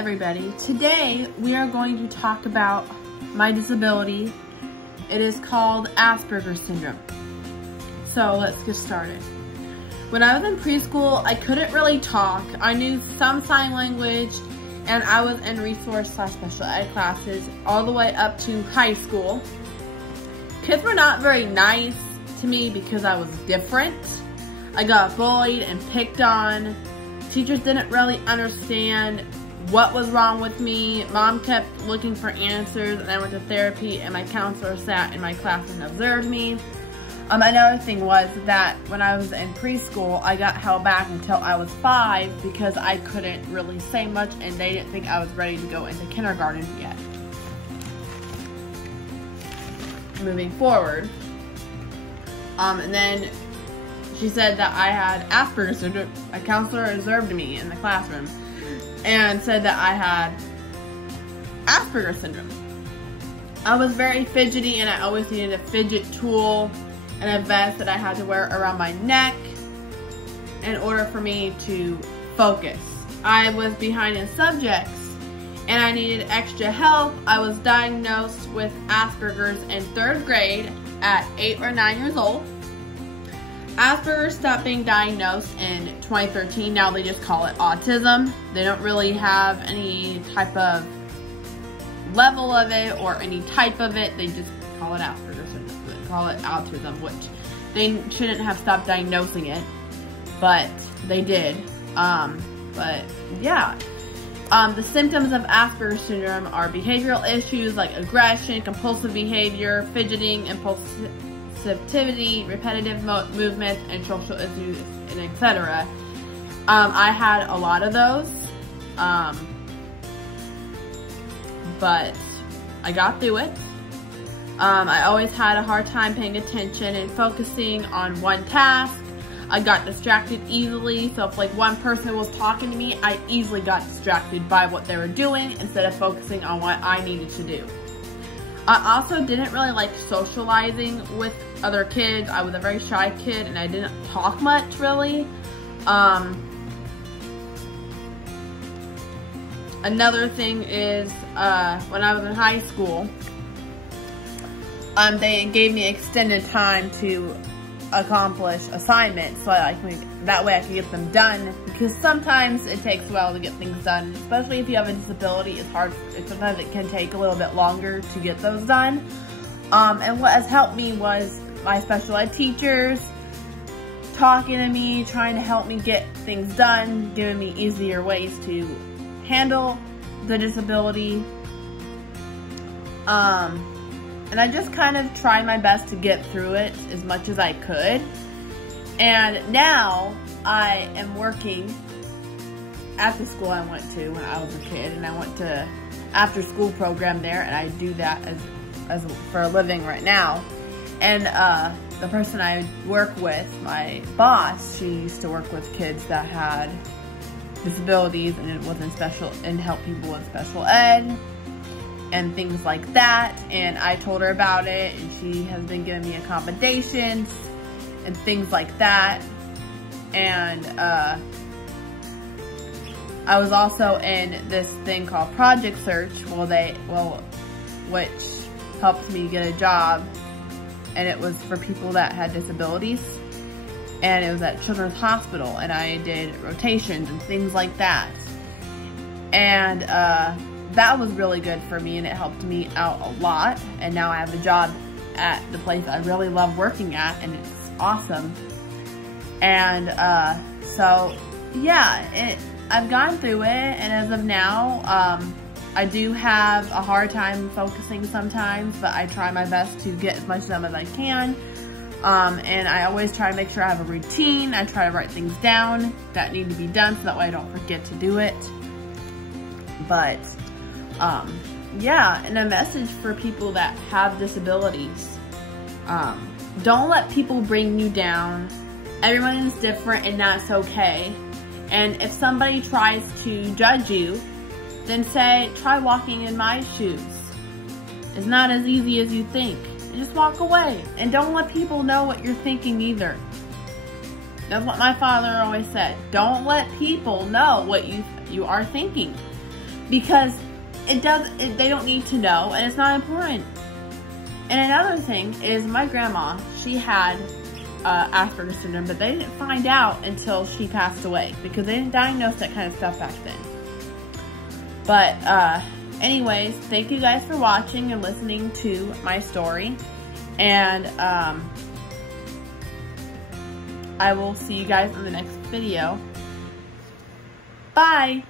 everybody. Today we are going to talk about my disability. It is called Asperger syndrome. So let's get started. When I was in preschool, I couldn't really talk. I knew some sign language and I was in resource/special ed classes all the way up to high school. Kids were not very nice to me because I was different. I got bullied and picked on. Teachers didn't really understand what was wrong with me. Mom kept looking for answers, and I went to therapy, and my counselor sat in my class and observed me. Another thing was that when I was in preschool, I got held back until I was 5 because I couldn't really say much, and they didn't think I was ready to go into kindergarten yet. Moving forward, and then she said that I had Asperger syndrome. A counselor observed me in the classroom and said that I had Asperger syndrome. I was very fidgety and I always needed a fidget tool and a vest that I had to wear around my neck in order for me to focus. I was behind in subjects and I needed extra help. I was diagnosed with Asperger's in 3rd grade at 8 or 9 years old. Asperger stopped being diagnosed in 2013. Now they just call it autism. They don't really have any type of level of it or any type of it. They just call it Asperger syndrome. They call it autism, which they shouldn't have stopped diagnosing it, but they did. But yeah. The symptoms of Asperger syndrome are behavioral issues like aggression, compulsive behavior, fidgeting, impulsivity, repetitive movements, and social issues, and etc. I had a lot of those, but I got through it. I always had a hard time paying attention and focusing on one task. I got distracted easily, so if like one person was talking to me, I easily got distracted by what they were doing instead of focusing on what I needed to do. I also didn't really like socializing with other kids. I was a very shy kid and I didn't talk much really. Another thing is when I was in high school, they gave me extended time to accomplish assignments, so that way I could get them done, because sometimes it takes a while to get things done, especially if you have a disability. It's hard. Sometimes it can take a little bit longer to get those done. And what has helped me was my special ed teachers talking to me, trying to help me get things done, giving me easier ways to handle the disability. And I just kind of tried my best to get through it as much as I could. And now I am working at the school I went to when I was a kid, and I went to after school program there, and I do that as for a living right now. And the person I work with, my boss, she used to work with kids that had disabilities and was in special and help people with special ed and things like that, and I told her about it, and she has been giving me accommodations and things like that. And I was also in this thing called Project Search, which helped me get a job, and it was for people that had disabilities, and it was at Children's Hospital, and I did rotations and things like that. And that was really good for me, and it helped me out a lot. And now I have a job at the place I really love working at, and it's awesome. And so yeah, I've gone through it, and as of now, I do have a hard time focusing sometimes, but I try my best to get as much done as I can. And I always try to make sure I have a routine. I try to write things down that need to be done so that way I don't forget to do it. But yeah, and a message for people that have disabilities. Don't let people bring you down. Everyone is different, and that's okay. And if somebody tries to judge you, then say, try walking in my shoes. It's not as easy as you think. Just walk away. And don't let people know what you're thinking either. That's what my father always said. Don't let people know what you are thinking. because they don't need to know, and it's not important. And another thing is my grandma, she had Asperger syndrome, but they didn't find out until she passed away because they didn't diagnose that kind of stuff back then. But anyways, thank you guys for watching and listening to my story, and I will see you guys in the next video. Bye!